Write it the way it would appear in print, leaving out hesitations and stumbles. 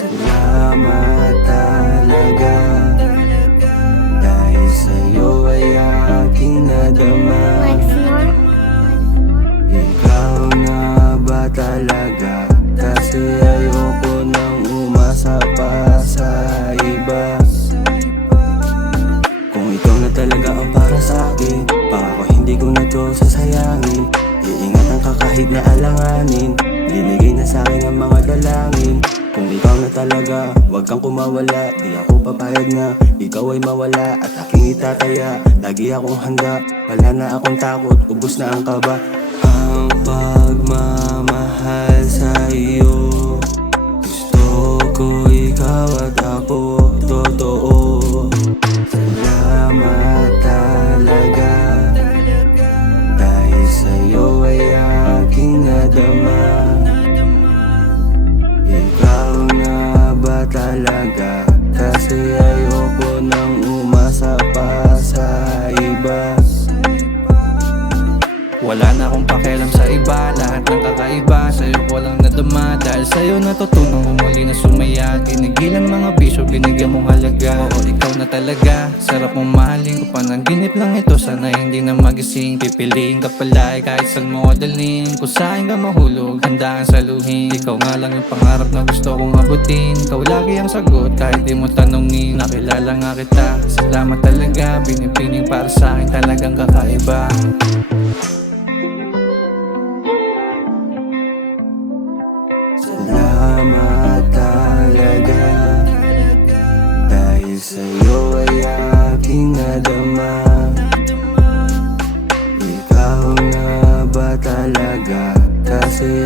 Salamat talaga, dahil sa'yo ay aking nadama. Ikaw na ba talaga? Kasi ayoko nang umasa pa sa iba. Kung ikaw na talaga ang para sa'kin, pangako hindi ko na to sasayangin. Iingatan ka kahit na alanganin, binigay na sa'kin ang mga dalangin. Kung ikaw na talaga, wag kang kumawala. Di ako papayag na ikaw ay mawala at aking itataya. Lagi akong handa, wala na akong takot, ubos na ang kaba. Ang pagmamahal sa iyo, gusto ko ikaw at ako, totoo. Salamat talaga, dahil sa'yo ay aking nadama. Ikaw na ba talaga? Kasi ayoko nang umasa pa sa iba. Wala na akong pakialam sa iba, lahat ng kakaiba sa'yo ko lang nadama. Dahil sa'yo natutunan ko muli na sumaya. Tinigilan mga bisyo, binigyan mong halaga. Oo, ikaw na talaga, sarap mong mahalin ko. Panaginip lang ito, sana hindi na magising. Pipiliin ka palagi kahit saan mo dalhin. Kung saan ka mahulog, handa kang saluhin. Ikaw nga lang yung pangarap na gusto kong abutin. Ikaw lagi ang sagot kahit di mo tanongin. Nakilala nga kita, salamat talaga. Binipining para sa akin, talagang kakaiba. Salamat talaga, dahil sa'yo ay aking nadama. Ikaw na ba talaga? Kasi